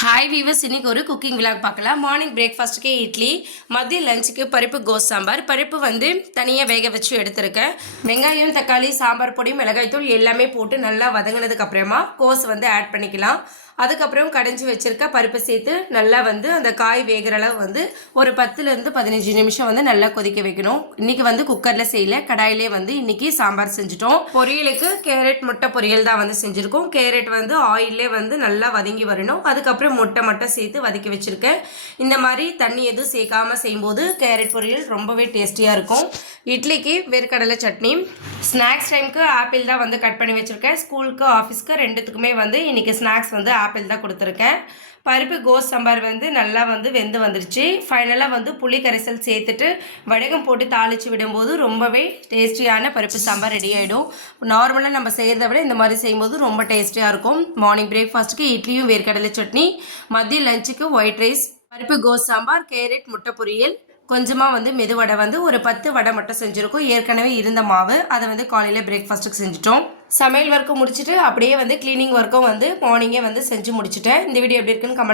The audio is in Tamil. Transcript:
ஹாய் வீவர்ஸ், இன்னைக்கு ஒரு குக்கிங் விளாக் பார்க்கலாம். மார்னிங் பிரேக்ஃபாஸ்ட்டுக்கு இட்லி, மதிய லஞ்சுக்கு பருப்பு கோஸ் சாம்பார். பருப்பு வந்து தனியாக வேக வச்சு எடுத்துருக்கேன். வெங்காயம், தக்காளி, சாம்பார் பொடி, மிளகாய்த்தூள் எல்லாமே போட்டு நல்லா வதங்கினதுக்கு அப்புறமா கோஸ் வந்து ஆட் பண்ணிக்கலாம். அதுக்கப்புறம் கடைஞ்சி வச்சுருக்க பருப்பை சேர்த்து நல்லா வந்து அந்த காய் வேகிற அளவு வந்து ஒரு 10லேருந்து 15 நிமிஷம் வந்து நல்லா கொதிக்க வைக்கணும். இன்றைக்கி வந்து குக்கரில் செய்யல, கடாயிலே வந்து இன்றைக்கி சாம்பார் செஞ்சுட்டோம். பொரியலுக்கு கேரட் முட்டை பொரியல் தான் வந்து செஞ்சுருக்கோம். கேரட் வந்து ஆயிலே வந்து நல்லா வதங்கி வரணும். அதுக்கப்புறம் முட்டை மட்டும் சேர்த்து வதக்கி வச்சுருக்கேன். இந்த மாதிரி தண்ணி எதுவும் சேர்க்காமல் செய்யும்போது கேரட் பொரியல் ரொம்பவே டேஸ்டியாக இருக்கும். இட்லிக்கு வேர்க்கடலை சட்னி. ஸ்நாக்ஸ் டைமுக்கு ஆப்பிள் தான் வந்து கட் பண்ணி வச்சுருக்கேன். ஸ்கூலுக்கு ஆஃபீஸ்க்கு ரெண்டுத்துக்குமே வந்து இன்றைக்கி ஸ்நாக்ஸ் வந்து ஆப்பிள் தான் கொடுத்துருக்கேன். பருப்பு கோஸ் சாம்பார் வந்து நல்லா வந்து வெந்து வந்துருச்சு. ஃபைனலாக வந்து புளி கரைசல் சேர்த்துட்டு வடகம் போட்டு தாளித்து விடும்போது ரொம்பவே டேஸ்டியான பருப்பு சாம்பார் ரெடி ஆகிடும். நார்மலாக நம்ம செய்கிறத விட இந்த மாதிரி செய்யும்போது ரொம்ப டேஸ்டியாக இருக்கும். மார்னிங் பிரேக்ஃபாஸ்ட்டுக்கு இட்லியும் வேர்க்கடலை சட்னி, மதிய லஞ்சுக்கு ஒயிட் ரைஸ், பருப்பு கோஸ் சாம்பார், கேரட் முட்டை பொரியல், கொஞ்சமாக வந்து மெதுவடை வந்து ஒரு 10 வடை மட்டும் செஞ்சுருக்கோம். ஏற்கனவே இருந்த மாவு அதை வந்து காலையில் பிரேக்ஃபாஸ்ட்டுக்கு செஞ்சுட்டோம். சமையல் ஒர்க்கும் முடிச்சுட்டு அப்படியே வந்து க்ளீனிங் ஒர்க்கும் வந்து மார்னிங்கே வந்து செஞ்சு முடிச்சுட்டேன். இந்த வீடியோ எப்படி இருக்குன்னு கமெண்ட்